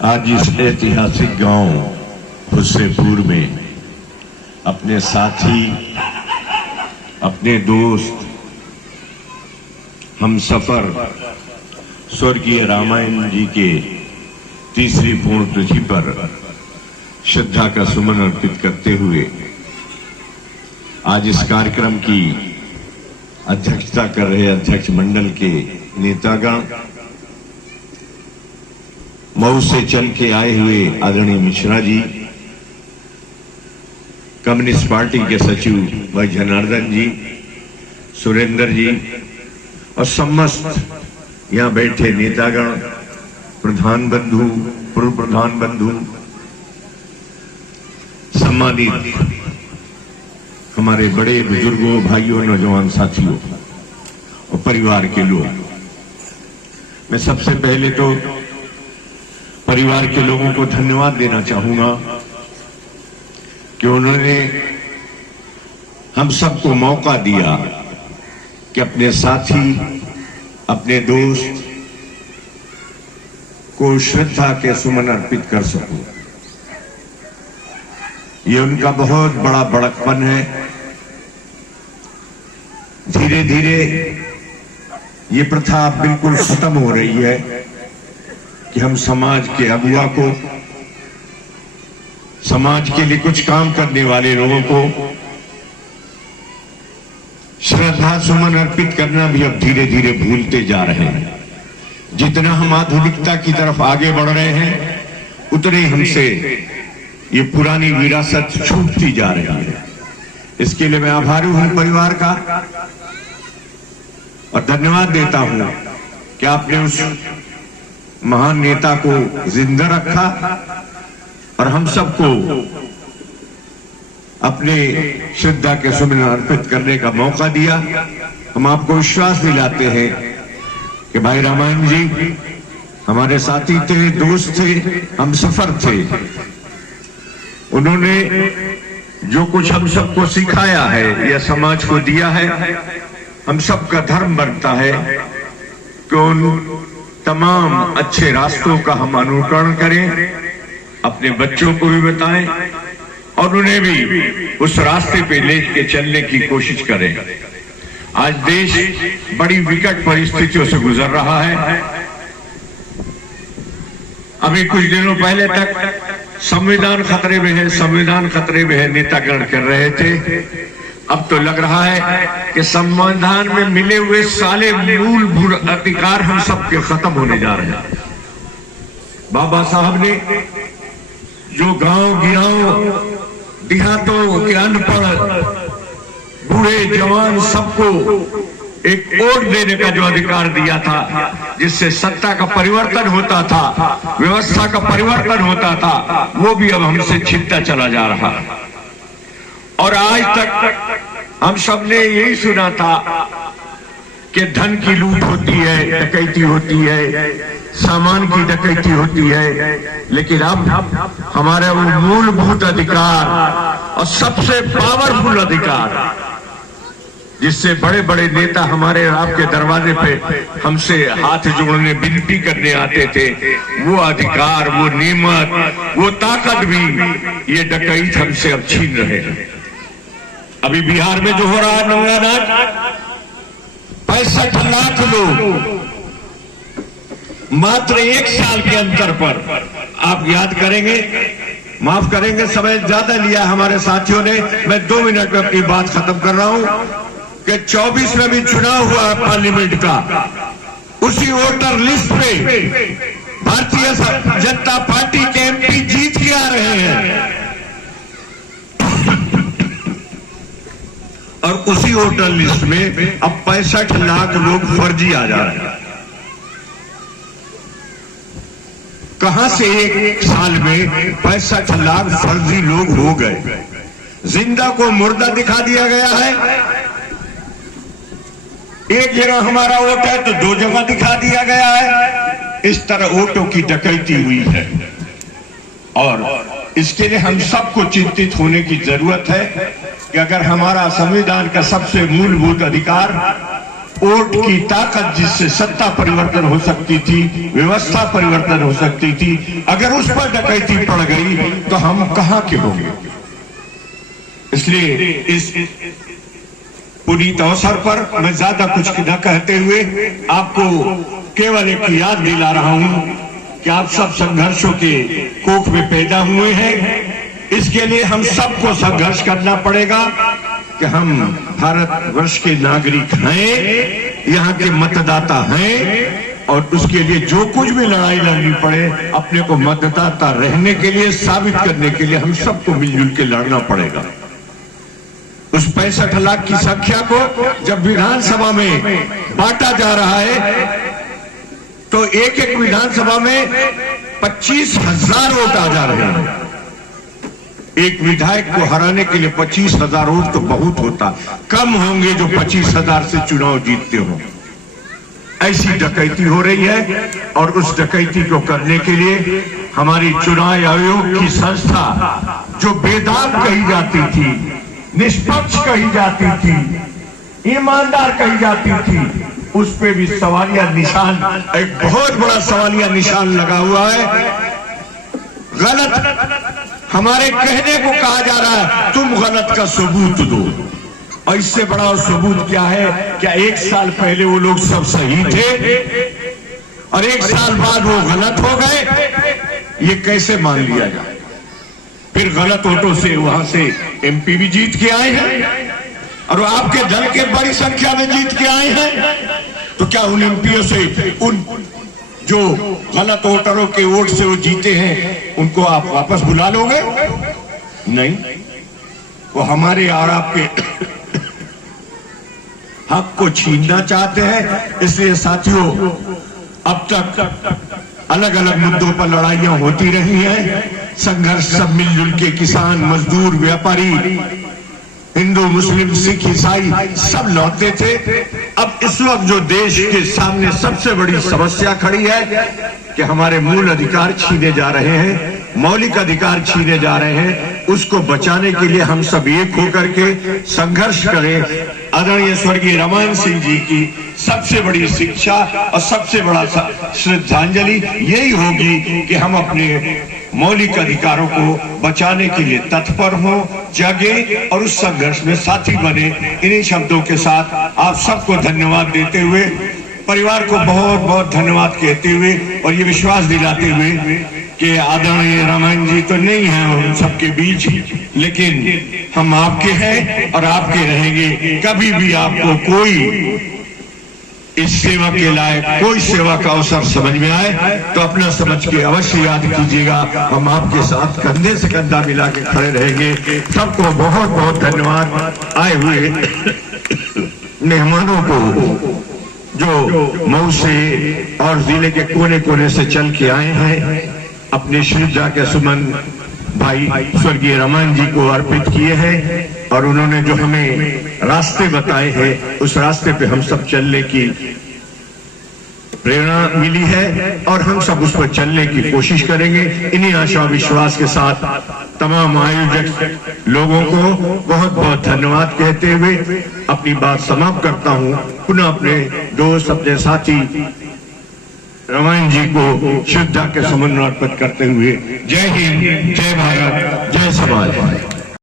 आज इस ऐतिहासिक गांव हुस्सेपुर में अपने साथी, अपने दोस्त, हमसफर स्वर्गीय रामायण जी के तीसरी पुण्यतिथि पर श्रद्धा का सुमन अर्पित करते हुए आज इस कार्यक्रम की अध्यक्षता कर रहे अध्यक्ष मंडल के नेतागण, मऊ से चल के आए हुए आदरणीय मिश्रा जी, कम्युनिस्ट पार्टी के सचिव भाई जनार्दन जी, सुरेंद्र जी और समस्त यहां बैठे नेतागण, प्रधान बंधु, पूर्व प्रधान बंधु, सम्मानित हमारे बड़े बुजुर्गों, भाइयों, नौजवान साथियों और परिवार के लोग। मैं सबसे पहले तो परिवार के लोगों को धन्यवाद देना चाहूंगा कि उन्होंने हम सबको मौका दिया कि अपने साथी, अपने दोस्त को श्रद्धा के सुमन अर्पित कर सकूं। ये उनका बहुत बड़ा बड़कपन है। धीरे धीरे ये प्रथा बिल्कुल खत्म हो रही है कि हम समाज के अगुआ को, समाज के लिए कुछ काम करने वाले लोगों को श्रद्धा सुमन अर्पित करना भी अब धीरे धीरे भूलते जा रहे हैं। जितना हम आधुनिकता की तरफ आगे बढ़ रहे हैं, उतने हमसे ये पुरानी विरासत छूटती जा रही है। इसके लिए मैं आभारी हूं परिवार का और धन्यवाद देता हूं कि आपने उस महान नेता को जिंदा रखा और हम सबको अपने श्रद्धा के सुमन अर्पित करने का मौका दिया। हम आपको विश्वास दिलाते हैं कि भाई रामायण जी हमारे साथी थे, दोस्त थे, हम सफर थे। उन्होंने जो कुछ हम सबको सिखाया है या समाज को दिया है, हम सबका धर्म बनता है कि उन तमाम अच्छे रास्तों का हम अनुकरण करें, अपने बच्चों को भी बताएं और उन्हें भी उस रास्ते पे लेके चलने की कोशिश करें। आज देश बड़ी विकट परिस्थितियों से गुजर रहा है। अभी कुछ दिनों पहले तक संविधान खतरे में है, संविधान खतरे में है नेतागण कर रहे थे। अब तो लग रहा है कि संविधान में मिले हुए सारे मूलभूत अधिकार हम सबके खत्म होने जा रहे हैं। बाबा साहब ने जो गांव गिराव देहातों के अनपढ़ बूढ़े जवान सबको एक वोट देने का जो अधिकार दिया था, जिससे सत्ता का परिवर्तन होता था, व्यवस्था का परिवर्तन होता था, वो भी अब हमसे छिनता चला जा रहा है। और आज तक हम सबने यही सुना था कि धन की लूट होती है, डकैती होती है, सामान की डकैती होती है, लेकिन अब हमारे वो मूलभूत अधिकार और सबसे पावरफुल अधिकार जिससे बड़े बड़े नेता हमारे आपके दरवाजे पे हमसे हाथ जोड़ने, विनती करने आते थे, वो अधिकार, वो नियमत, वो ताकत भी ये डकैत हमसे अब छीन रहे हैं। अभी बिहार में जो हो रहा है नंगा नाच, 65 लाख लोग मात्र 1 साल के अंतर पर, आप याद करेंगे, माफ करेंगे समय ज्यादा लिया हमारे साथियों ने, मैं 2 मिनट में अपनी बात खत्म कर रहा हूं कि 24 में भी चुनाव हुआ पार्लियामेंट का, उसी वोटर लिस्ट पे भारतीय जनता पार्टी के एमपी जीत के आ रहे हैं और उसी वोटर लिस्ट में अब 65 लाख लोग फर्जी आ जा रहे हैं। कहां से 1 साल में 65 लाख फर्जी लोग हो गए? जिंदा को मुर्दा दिखा दिया गया है। एक जगह हमारा वोट है तो 2 जगह दिखा दिया गया है। इस तरह वोटों की डकैती हुई है और इसके लिए हम सबको चिंतित होने की जरूरत है कि अगर हमारा संविधान का सबसे मूलभूत अधिकार वोट की ताकत जिससे सत्ता परिवर्तन हो सकती थी, व्यवस्था परिवर्तन हो सकती थी, अगर उस पर डकैती पड़ गई तो हम कहां के होंगे। इसलिए इस पुनीत अवसर पर मैं ज्यादा कुछ न कहते हुए आपको केवल एक याद दिला रहा हूं कि आप सब संघर्षों के कोख में पैदा हुए हैं। इसके लिए हम सबको संघर्ष करना पड़ेगा कि हम भारतवर्ष के नागरिक हैं, यहाँ के मतदाता हैं, और उसके लिए जो कुछ भी लड़ाई लड़नी पड़े, अपने को मतदाता रहने के लिए साबित करने के लिए हम सबको मिलजुल के लड़ना पड़ेगा। उस 65 लाख की संख्या को जब विधानसभा में बांटा जा रहा है तो एक एक विधानसभा में 25,000 वोट आ जा रहे हैं। एक विधायक को हराने के लिए 25,000 वोट तो बहुत होता, कम होंगे जो 25,000 से चुनाव जीतते हो। ऐसी डकैती हो रही है और उस डकैती को करने के लिए हमारी चुनाव आयोग की संस्था जो बेदाग कही जाती थी, निष्पक्ष कही जाती थी, ईमानदार कही जाती थी, उस पे भी सवालिया निशान, एक बहुत बड़ा सवालिया निशान लगा हुआ है। गलत हमारे कहने को कहा जा रहा है तुम गलत का सबूत दो, और इससे बड़ा सबूत क्या है? क्या एक साल पहले वो लोग सब सही थे और एक साल बाद वो गलत हो गए? ये कैसे मान लिया जाए? फिर गलत वोटों से वहां से एमपी भी जीत के आए हैं और आपके दल के बड़ी संख्या में जीत के आए हैं। तो क्या उन एमपीओ से, उन जो गलत वोटरों के वोट से वो जीते हैं, उनको आप वापस बुला लोगे? नहीं, वो हमारे और आपके हक को छीनना चाहते हैं। इसलिए साथियों, अब तक अलग अलग मुद्दों पर लड़ाइयां होती रही हैं। संघर्ष सब मिलजुल के, किसान, मजदूर, व्यापारी, हिंदू, मुस्लिम, सिख, ईसाई सब लौटते थे। अब इस वक्त जो देश के सामने सबसे बड़ी समस्या खड़ी है कि हमारे मूल अधिकार छीने जा रहे हैं, मौलिक अधिकार छीने जा रहे हैं, उसको बचाने के लिए हम सब एक होकर के संघर्ष करें। आदरणीय स्वर्गीय रामायण सिंह जी की सबसे बड़ी शिक्षा और सबसे बड़ा श्रद्धांजलि यही होगी कि हम अपने मौलिक अधिकारों को बचाने के लिए तत्पर हों, जागे और उस संघर्ष में साथी बने। इन्हीं शब्दों के साथ आप सबको धन्यवाद देते हुए, परिवार को बहुत बहुत धन्यवाद कहते हुए और ये विश्वास दिलाते हुए कि आदरणीय रामायण जी तो नहीं है हम सबके बीच, लेकिन हम आपके हैं और आपके रहेंगे। कभी भी आपको कोई इस सेवा के लायक कोई सेवा का अवसर समझ में आए तो अपना समझ के अवश्य याद कीजिएगा। हम आपके साथ कंधे से कंधा मिला के खड़े रहेंगे। सबको बहुत बहुत धन्यवाद। आए हुए मेहमानों को जो मऊ से और जिले के कोने कोने से चल के आए हैं, अपने श्रद्धा के सुमन भाई स्वर्गीय रामायण जी को अर्पित किए हैं और उन्होंने जो हमें रास्ते बताए हैं, उस रास्ते पे हम सब चलने की प्रेरणा मिली है और हम सब उस पर चलने की कोशिश करेंगे। इन्हीं आशा विश्वास के साथ तमाम आयोजक लोगों को बहुत बहुत धन्यवाद कहते हुए अपनी बात समाप्त करता हूं। पुनः अपने दोस्त, अपने साथी रामायण जी को श्रद्धा के सुमन अर्पित करते हुए जय हिंद, जय भारत, जय समाज।